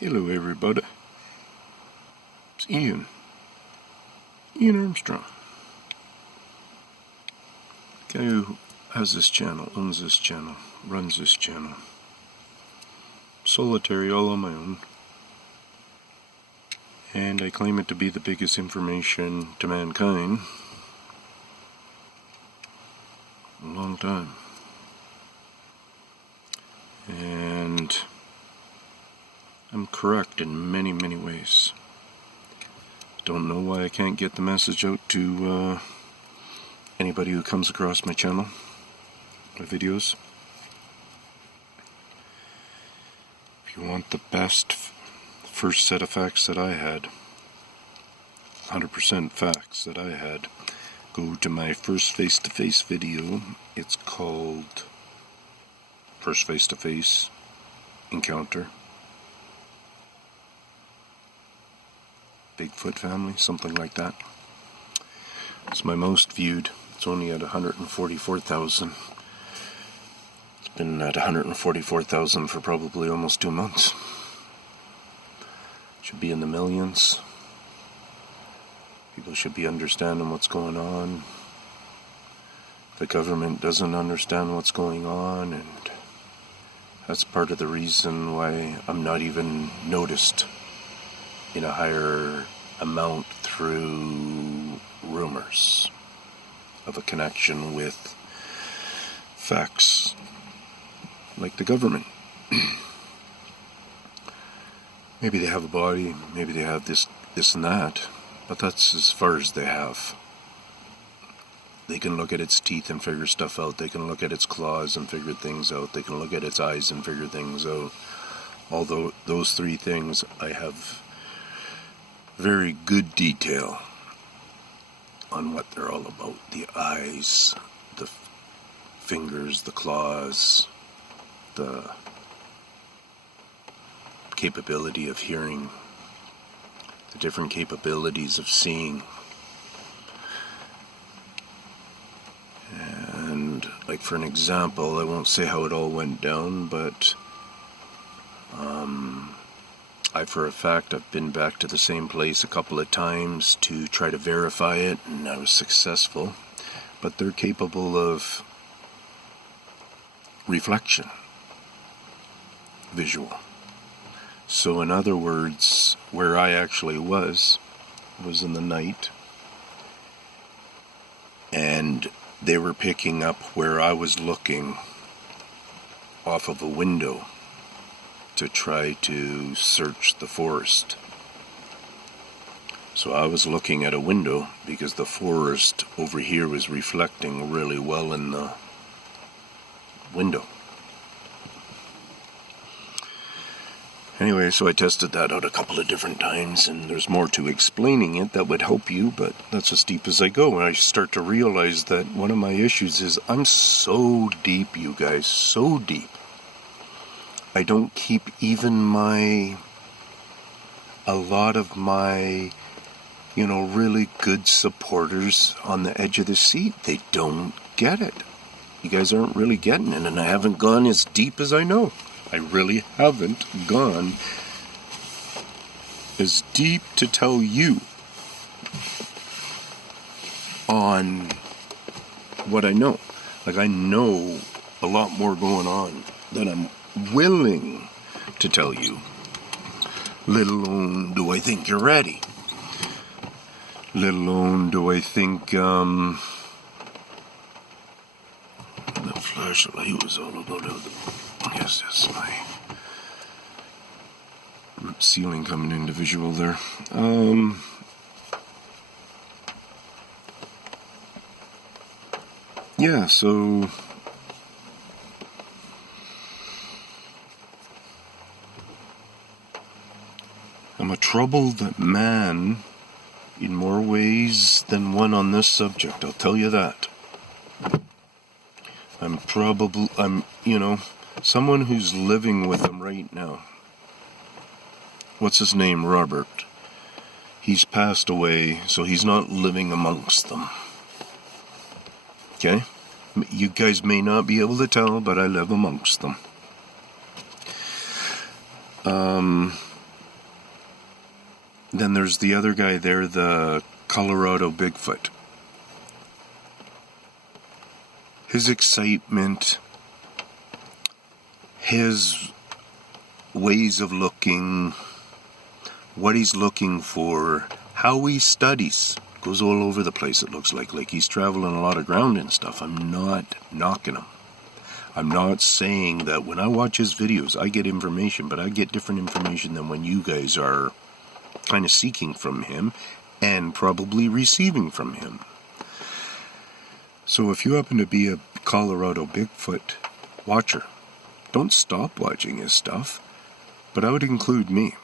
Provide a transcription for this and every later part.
Hello everybody, it's Ian Armstrong. Guy who has this channel, owns this channel, runs this channel. Solitary, all on my own. And I claim it to be the biggest information to mankind in a long time. And I'm correct in many, many ways. Don't know why I can't get the message out to anybody who comes across my channel, my videos. If you want the best first set of facts that I had, 100% facts that I had, go to my first face-to-face video. It's called First Face-to-Face Encounter. Bigfoot family, something like that. It's my most viewed. It's only at 144,000. It's been at 144,000 for probably almost 2 months. Should be in the millions. People should be understanding what's going on. The government doesn't understand what's going on, and that's part of the reason why I'm not even noticed in a higher amount through rumors of a connection with facts like the government. Maybe they have a body, maybe they have this and that, but that's as far as they have. They can look at its teeth and figure stuff out. They can look at its claws and figure things out. They can look at its eyes and figure things out. Although those three things I have very good detail on what they're all about. The eyes, the fingers, the claws, the capability of hearing, the different capabilities of seeing. And like for an example, I won't say how it all went down, but for a fact I've been back to the same place a couple of times to try to verify it, and I was successful. But they're capable of reflection, visual. So in other words, where I actually was in the night, and they were picking up where I was looking off of a window to try to search the forest. So I was looking at a window because the forest over here was reflecting really well in the window. Anyway, so I tested that out a couple of different times, and there's more to explaining it that would help you, but that's as deep as I go. And I start to realize that one of my issues is I'm so deep, you guys, so deep. I don't keep even a lot of my, really good supporters on the edge of the seat. They don't get it. You guys aren't really getting it, and I haven't gone as deep as I know. I really haven't gone as deep to tell you on what I know. Like, I know a lot more going on than I'm willing to tell you. Let alone do I think you're ready. Let alone do I think the flashlight was all about it. Yes, that's my ceiling coming into visual there. Yeah, so I'm a troubled man in more ways than one on this subject, I'll tell you that. I'm someone who's living with them right now. What's his name? Robert. He's passed away, so he's not living amongst them. Okay? You guys may not be able to tell, but I live amongst them. Then there's the other guy there, the Colorado Bigfoot. His excitement, his ways of looking, what he's looking for, how he studies, goes all over the place, it looks like he's traveling a lot of ground and stuff. I'm not knocking him. I'm not saying that when I watch his videos, I get information, but I get different information than when you guys are kind of seeking from him and probably receiving from him. So if you happen to be a Colorado Bigfoot watcher, don't stop watching his stuff, but I would include me.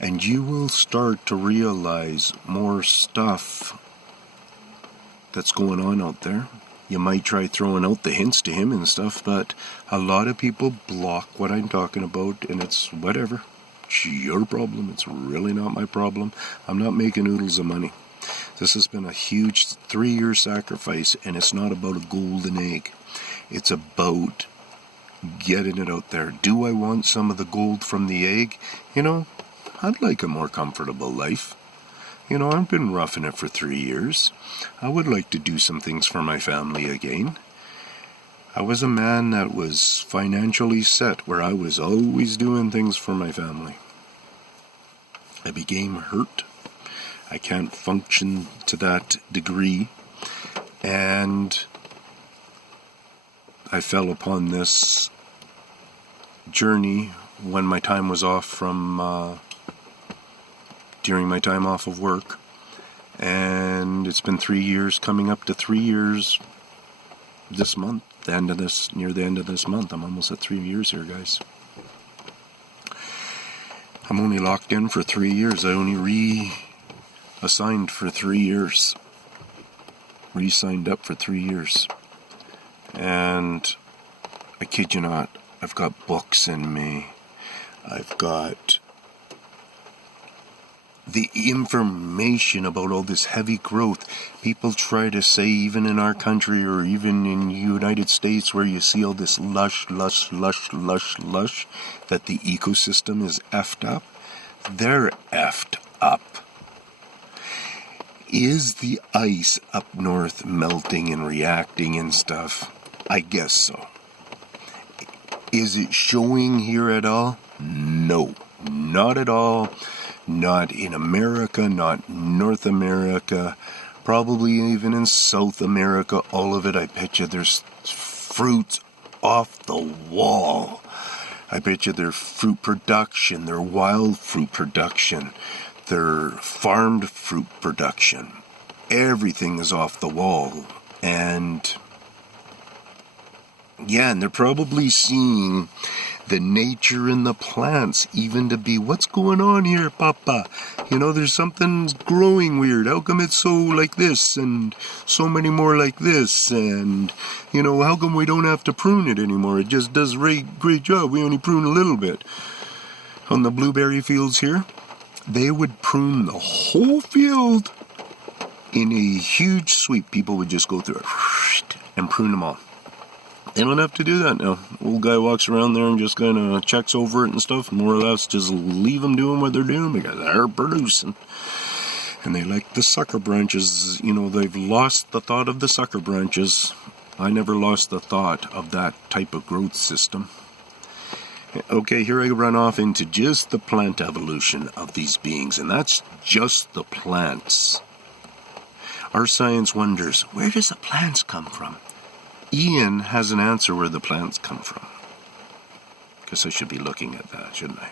And you will start to realize more stuff that's going on out there. You might try throwing out the hints to him and stuff, but a lot of people block what I'm talking about, and it's whatever. It's your problem. It's really not my problem. I'm not making oodles of money. This has been a huge 3-year sacrifice, and it's not about a golden egg. It's about getting it out there. Do I want some of the gold from the egg? I'd like a more comfortable life. I've been roughing it for 3 years. I would like to do some things for my family again. I was a man that was financially set, where I was always doing things for my family. I became hurt. I can't function to that degree. And I fell upon this journey when my time was off during my time off of work, and it's been 3 years, coming up to 3 years this month, near the end of this month. I'm almost at 3 years here, guys. I'm only locked in for 3 years. I only reassigned for 3 years. Re-signed up for 3 years. And I kid you not, I've got books in me. I've got the information about all this heavy growth. People try to say, even in our country or even in the United States, where you see all this lush, that the ecosystem is effed up. They're effed up. Is the ice up north melting and reacting and stuff? I guess so. Is it showing here at all? No, not at all. Not in America, not North America, probably even in South America, all of it. I bet you there's fruit off the wall. I bet you their fruit production, their wild fruit production, their farmed fruit production, everything is off the wall. And they're probably seeing the nature in the plants, even to be, what's going on here, Papa? There's something growing weird. How come it's so like this and so many more like this? And, how come we don't have to prune it anymore? It just does a great job. We only prune a little bit. On the blueberry fields here, they would prune the whole field in a huge sweep. People would just go through it and prune them all. They don't have to do that now. Old guy walks around there and just kind of checks over it and stuff, more or less just leave them doing what they're doing because they're producing. And they like the sucker branches. They've lost the thought of the sucker branches. I never lost the thought of that type of growth system. Okay, here I run off into just the plant evolution of these beings, and that's just the plants. Our science wonders, where does the plants come from? Ian has an answer where the plants come from. Guess I should be looking at that, shouldn't I?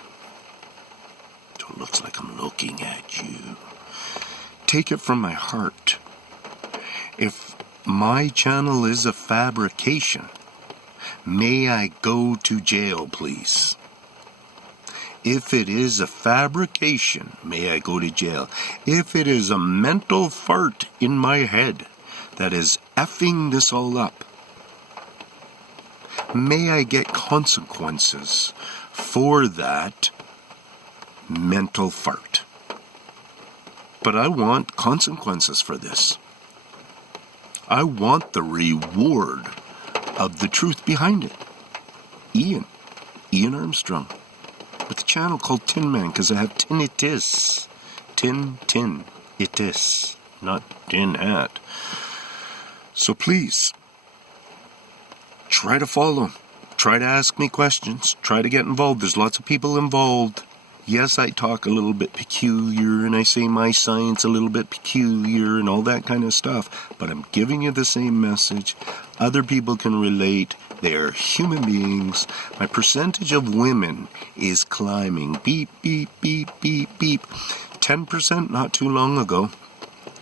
So it looks like I'm looking at you. Take it from my heart. If my channel is a fabrication, may I go to jail, please? If it is a fabrication, may I go to jail? If it is a mental fart in my head that is effing this all up, may I get consequences for that mental fart. But I want consequences for this. I want the reward of the truth behind it. Ian Armstrong. with a channel called Tinman, because I have tinnitus. Tin-itis, not tin hat. So please, try to follow. Try to ask me questions. Try to get involved. There's lots of people involved. Yes, I talk a little bit peculiar, and I say my science a little bit peculiar, and all that kind of stuff. But I'm giving you the same message. Other people can relate. They are human beings. My percentage of women is climbing. Beep, beep, beep, beep, beep. 10% not too long ago.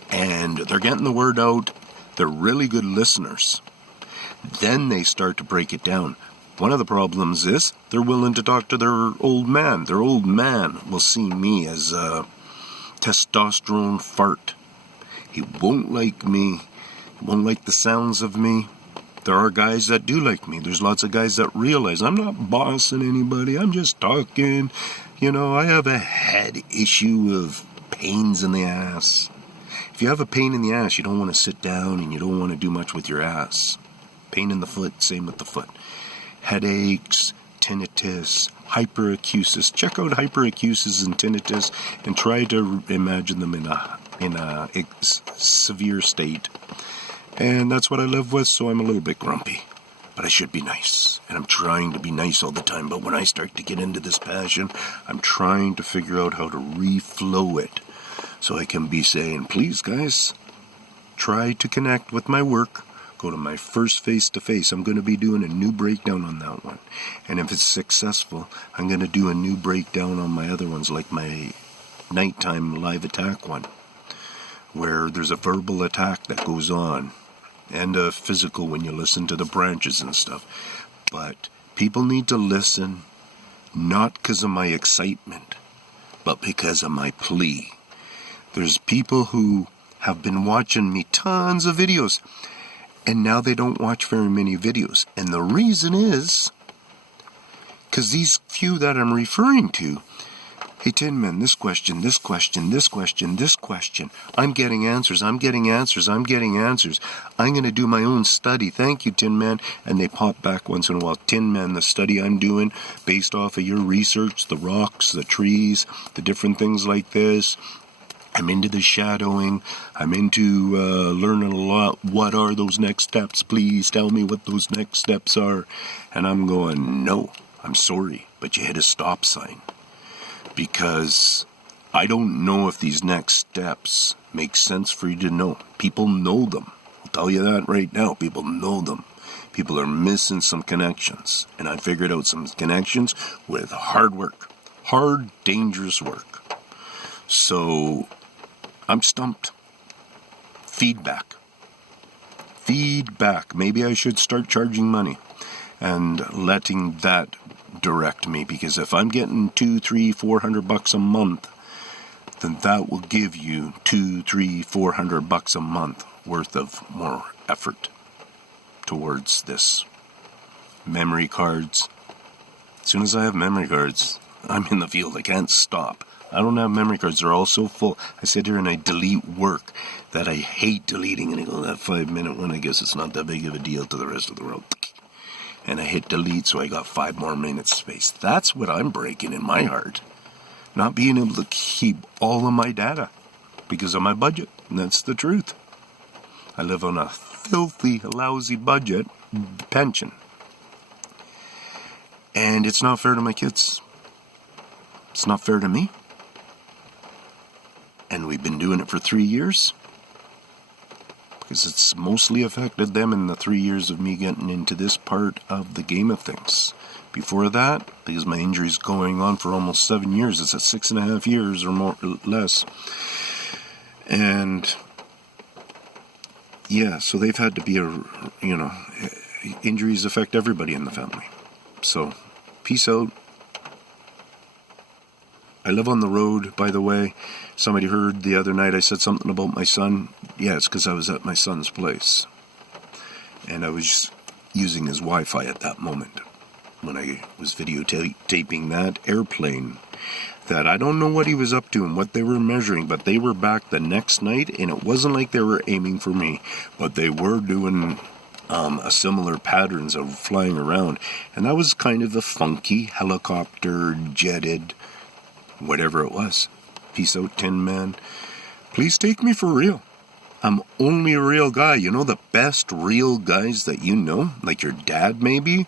And they're getting the word out. They're really good listeners. Then they start to break it down. One of the problems is they're willing to talk to their old man. Their old man will see me as a testosterone fart. He won't like me. He won't like the sounds of me. There are guys that do like me. There's lots of guys that realize I'm not bossing anybody. I'm just talking. You know, I have a head issue of pains in the ass. If you have a pain in the ass, you don't want to sit down and you don't want to do much with your ass. Pain in the foot, same with the foot. Headaches, tinnitus, hyperacusis. Check out hyperacusis and tinnitus and try to imagine them in a severe state. And that's what I live with, so I'm a little bit grumpy. But I should be nice. And I'm trying to be nice all the time. But when I start to get into this passion, I'm trying to figure out how to reflow it. So I can be saying, please guys, try to connect with my work. Go to my first face-to-face. I'm going to be doing a new breakdown on that one. And if it's successful, I'm going to do a new breakdown on my other ones, like my nighttime live attack one, where there's a verbal attack that goes on, and a physical when you listen to the branches and stuff. But people need to listen, not because of my excitement, but because of my plea. There's people who have been watching me tons of videos, and now they don't watch very many videos. And the reason is because these few that I'm referring to, hey Tinman, this question, this question, this question, this question. I'm getting answers, I'm getting answers, I'm getting answers. I'm going to do my own study. Thank you, Tinman. And they pop back once in a while. Tinman, the study I'm doing based off of your research, the rocks, the trees, the different things like this. I'm into the shadowing. I'm into learning a lot. What are those next steps? Please tell me what those next steps are. And I'm going, no, I'm sorry, but you hit a stop sign. Because I don't know if these next steps make sense for you to know. People know them. I'll tell you that right now. People know them. People are missing some connections. And I figured out some connections with hard work. Hard, dangerous work. So I'm stumped. Feedback. Maybe I should start charging money and letting that direct me, because if I'm getting $200, $300, $400 a month, then that will give you $200, $300, $400 a month worth of more effort towards this. Memory cards. As soon as I have memory cards, I'm in the field. I can't stop. I don't have memory cards. They're all so full. I sit here and I delete work that I hate deleting. And I go, that 5-minute one, I guess it's not that big of a deal to the rest of the world. And I hit delete, so I got 5 more minutes space. That's what I'm breaking in my heart. Not being able to keep all of my data because of my budget. And that's the truth. I live on a filthy, lousy budget, pension. And it's not fair to my kids. It's not fair to me. And we've been doing it for 3 years. Because it's mostly affected them in the 3 years of me getting into this part of the game of things. Before that, because my injury's going on for almost 7 years, it's at 6.5 years or more or less. And yeah, so they've had to be injuries affect everybody in the family. So, peace out. I live on the road, by the way. Somebody heard the other night I said something about my son. Yeah, it's because I was at my son's place. And I was using his Wi-Fi at that moment when I was videotaping that airplane. That I don't know what he was up to and what they were measuring, but they were back the next night, and it wasn't like they were aiming for me, but they were doing a similar patterns of flying around. And that was kind of a funky helicopter, jetted, whatever it was. Peace out, Tinman. Please take me for real. I'm only a real guy. You know the best real guys that you know? Like your dad, maybe?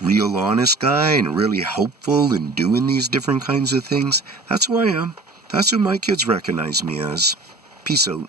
Real honest guy and really helpful in doing these different kinds of things. That's who I am. That's who my kids recognize me as. Peace out.